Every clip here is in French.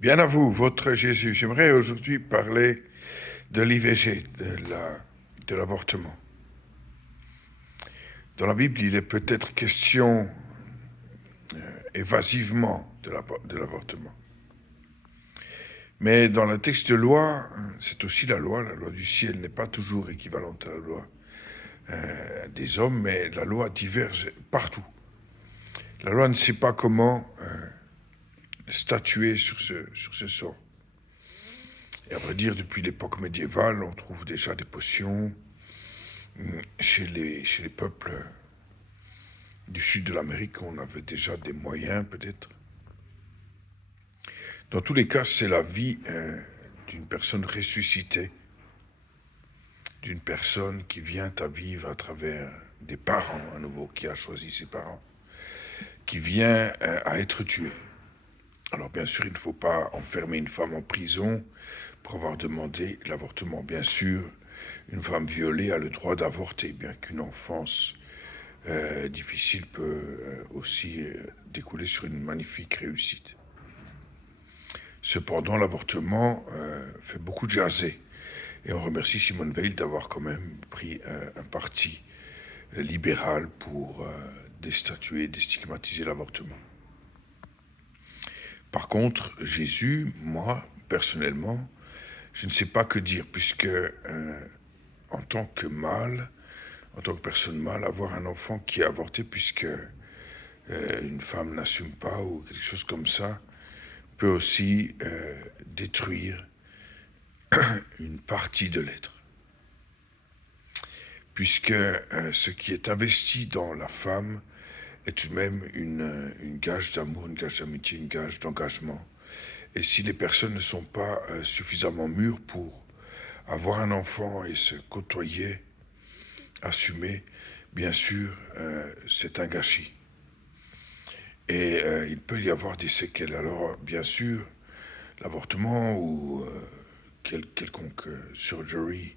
Bien à vous, votre Jésus. J'aimerais aujourd'hui parler de l'IVG, de l'avortement. Dans la Bible, il est peut-être question évasivement de l'avortement. Mais dans le texte de loi, c'est aussi la loi du ciel n'est pas toujours équivalente à la loi des hommes, mais la loi diverge partout. La loi ne sait pas comment statuer sur ce sort. Et à vrai dire, depuis l'époque médiévale, on trouve déjà des potions chez les peuples du sud de l'Amérique. On avait déjà des moyens, peut-être. Dans tous les cas, c'est la vie d'une personne ressuscitée, d'une personne qui vient à vivre à travers des parents, à nouveau, qui a choisi ses parents, qui vient à être tuée. Alors bien sûr, il ne faut pas enfermer une femme en prison pour avoir demandé l'avortement. Bien sûr, une femme violée a le droit d'avorter, bien qu'une enfance difficile peut aussi découler sur une magnifique réussite. Cependant, l'avortement fait beaucoup jaser. Et on remercie Simone Veil d'avoir quand même pris un parti libéral pour déstatuer, déstigmatiser l'avortement. Par contre, Jésus, moi, personnellement, je ne sais pas que dire, puisque en tant que mâle, en tant que personne mâle, avoir un enfant qui est avorté, puisque une femme n'assume pas ou quelque chose comme ça, peut aussi détruire une partie de l'être. Puisque ce qui est investi dans la femme est tout de même une gage d'amour, une gage d'amitié, une gage d'engagement. Et si les personnes ne sont pas suffisamment mûres pour avoir un enfant et se côtoyer, assumer, bien sûr, c'est un gâchis. Et il peut y avoir des séquelles. Alors, bien sûr, l'avortement ou quelconque surgery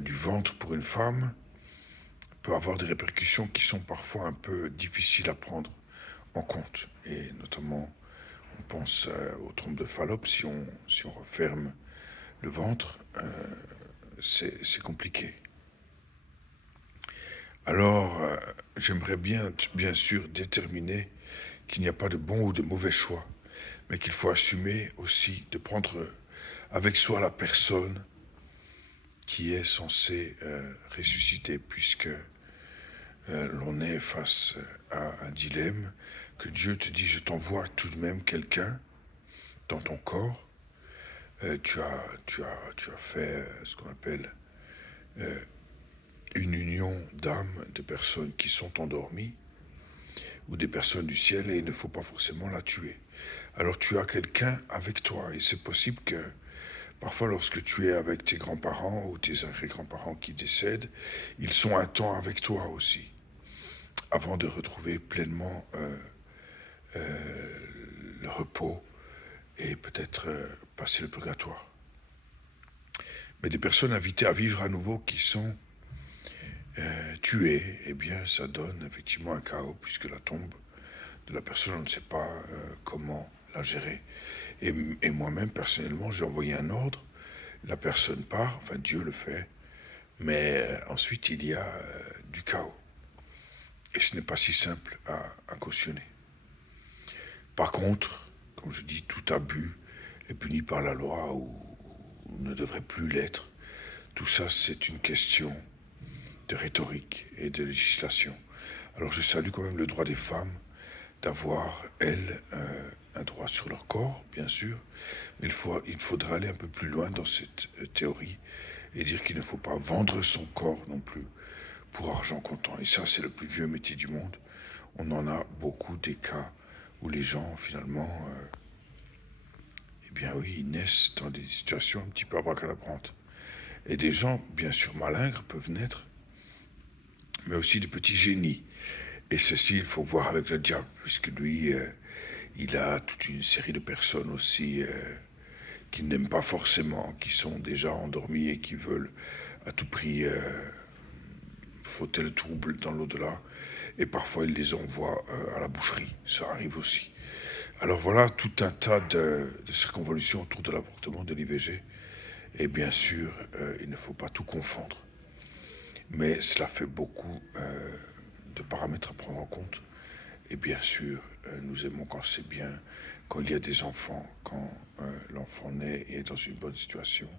du ventre pour une femme peut avoir des répercussions qui sont parfois un peu difficiles à prendre en compte. Et notamment, on pense aux trompes de Fallope, si on referme le ventre, c'est compliqué. Alors, j'aimerais bien sûr déterminer qu'il n'y a pas de bon ou de mauvais choix, mais qu'il faut assumer aussi de prendre avec soi la personne qui est censée ressusciter, puisque l'on est face à un dilemme, que Dieu te dit, je t'envoie tout de même quelqu'un dans ton corps. Tu as fait ce qu'on appelle une union d'âmes de personnes qui sont endormies ou des personnes du ciel et il ne faut pas forcément la tuer. Alors tu as quelqu'un avec toi et c'est possible que parfois lorsque tu es avec tes grands-parents ou tes arrière-grands-parents qui décèdent, ils sont un temps avec toi aussi avant de retrouver pleinement le repos et peut-être passer le purgatoire. Mais des personnes invitées à vivre à nouveau qui sont tuées, eh bien ça donne effectivement un chaos puisque la tombe de la personne, on ne sait pas comment la gérer. Et moi-même, personnellement, j'ai envoyé un ordre, la personne part, enfin Dieu le fait, mais ensuite il y a du chaos. Et ce n'est pas si simple à cautionner. Par contre, comme je dis, tout abus est puni par la loi ou ne devrait plus l'être. Tout ça, c'est une question de rhétorique et de législation. Alors je salue quand même le droit des femmes d'avoir, elles, un droit sur leur corps, bien sûr, mais il faudra aller un peu plus loin dans cette théorie et dire qu'il ne faut pas vendre son corps non plus pour argent comptant. Et ça, c'est le plus vieux métier du monde. On en a beaucoup des cas où les gens, finalement, eh bien oui, ils naissent dans des situations un petit peu abracadabrantes. Et des gens, bien sûr, malingres peuvent naître, mais aussi des petits génies. Et ceci, il faut voir avec le diable, puisque lui, il a toute une série de personnes aussi qui n'aiment pas forcément, qui sont déjà endormies et qui veulent à tout prix fauter le trouble dans l'au-delà. Et parfois, il les envoie à la boucherie. Ça arrive aussi. Alors voilà tout un tas de circonvolutions autour de l'avortement, de l'IVG. Et bien sûr, il ne faut pas tout confondre. Mais cela fait beaucoup de paramètres à prendre en compte. Et bien sûr, nous aimons quand c'est bien, quand il y a des enfants, quand l'enfant naît et est dans une bonne situation.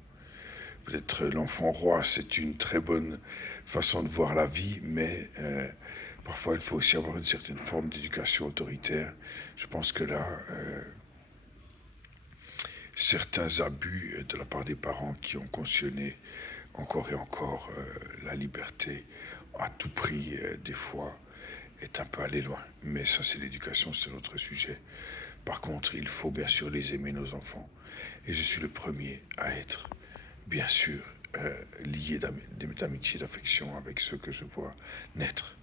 Peut-être l'enfant roi, c'est une très bonne façon de voir la vie, mais parfois il faut aussi avoir une certaine forme d'éducation autoritaire. Je pense que là, certains abus de la part des parents qui ont cautionné encore et encore la liberté à tout prix, des fois, est un peu allé loin. Mais ça, c'est l'éducation, c'est un autre sujet. Par contre, il faut bien sûr les aimer, nos enfants. Et je suis le premier à être, bien sûr, lié d'amitié, d'affection avec ceux que je vois naître.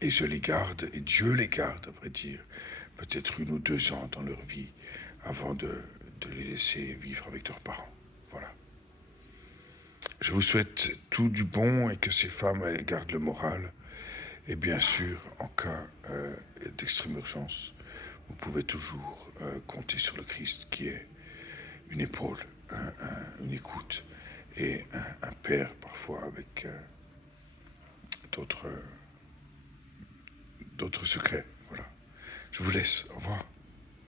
Et je les garde, et Dieu les garde, à vrai dire, peut-être 1 ou 2 ans dans leur vie, avant de les laisser vivre avec leurs parents. Voilà. Je vous souhaite tout du bon et que ces femmes gardent le moral. Et bien sûr, en cas d'extrême urgence, vous pouvez toujours compter sur le Christ qui est une épaule, une écoute et un père parfois avec d'autres secrets. Voilà. Je vous laisse. Au revoir.